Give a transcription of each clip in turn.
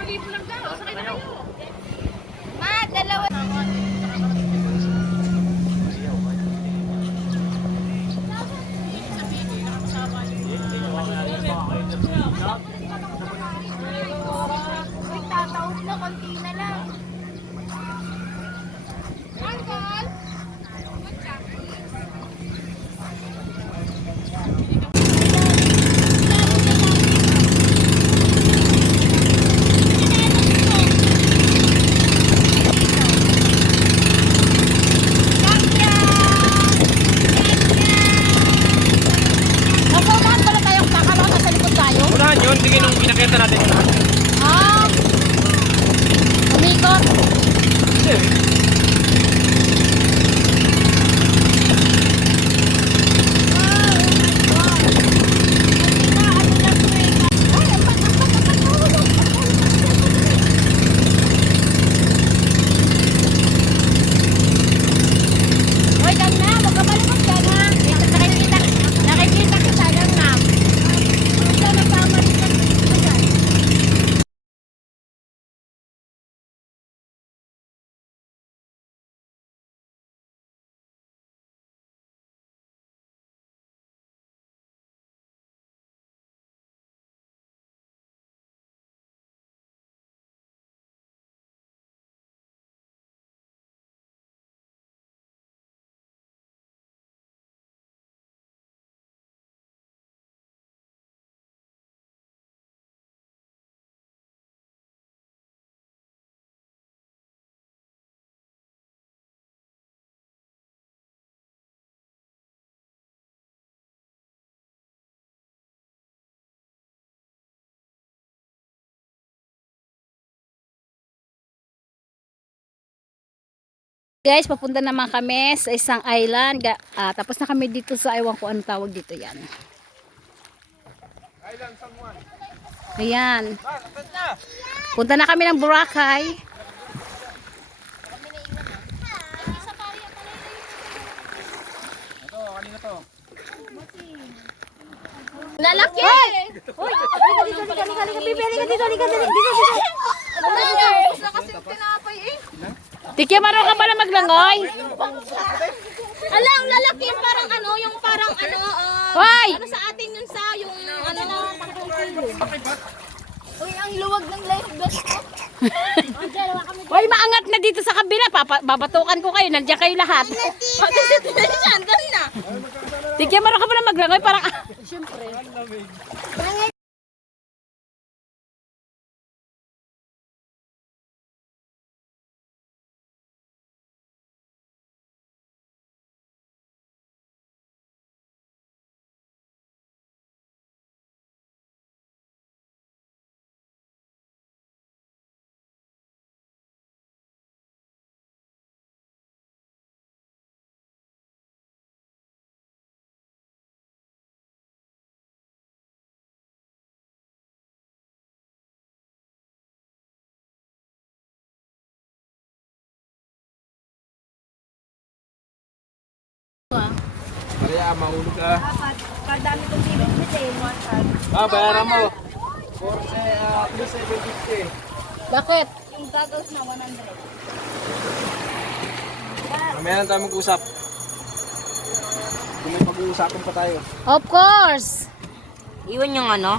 2,000 lang daw. Sakay na kayo. Ma, dalawa. Uy, tataos na, konti na lang. Uncle? Napunahan pala tayo. Kakala ko nasa likod tayo. Unahan yun, sige nung pinakita natin unahan. Ah! Umikot. Hindi. Hoy, Gangnam, huwag ka malikot dyan, ha? Nakikita kita, Gangnam. Huwag ka nagpamalikot dyan. Guys, papunta naman kami sa isang island. Tapos na kami dito sa, ewan ko anong tawag dito yan. Island someone. Ayan. Atas na! Punta na kami ng Boracay. Ito, kanina to. Lalaki! Hoy! Tiki, maro ka pala maglangoy? Ala, ang lalaki yung parang ano, Hoy! ano sa atin yun sa, yung ano na, uy, ang luwag ng life vest ko. Hoy, maangat na dito sa kabila. Babatukan ko kayo. Nandiyan kayo lahat. Sandal na. Tiki, maro ka pala maglangoy? Parang... Kaya mahulog ka. Kadami kong bibit eh. Bayaran mo. 3,750. Bakit? Yung goggles na 100. Mamaya lang tayo mag-usap. Kung may pag-uusapan pa tayo. Of course. Iwan yung ano?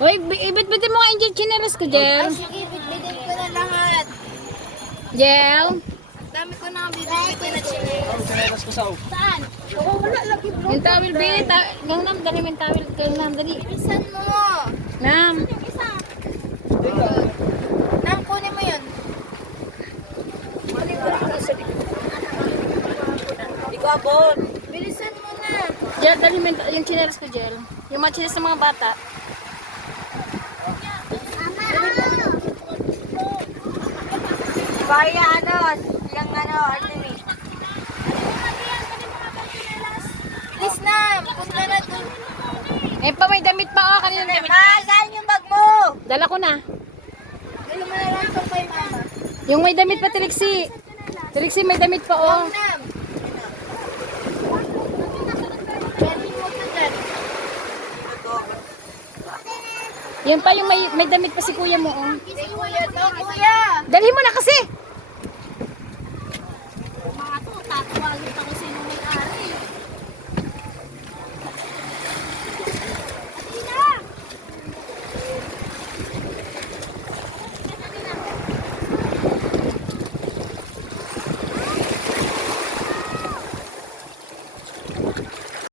Hoy, ibit-bitin mo nga yung chinelas ko, Jel. Sige, bit-bitin ko na lahat. Jel. Dami ko na bibit-bitin na chinelas. Oh, sinelas ko sa Saan? Oo, wala lagi bro. Yung towel, Billy. Gangnam, dali mo yung towel. Gangnam, dali. Bilisan mo. Nam. Yung isa. Nang, kunin mo yun. Hindi ko abot. Bilisan mo na. Jel, dali mo yung chinelas ko, Jel. Yung mga chinelas ng mga bata. Kaya ano, yung ano, Artemis. Bilis na, punta na doon. Eh pa, may damit pa. Oh, kanina damit. Saan yung bag mo? Dala ko na. Dalo mo na lang ito kay mama. Yung may damit pa, Trixie. Trixie, may damit pa, oh. Nam. Pwede mo ka dyan. Yan pa yung may damit pa si kuya mo, oh. Si kuya to, kuya. Dalhin mo na kasi.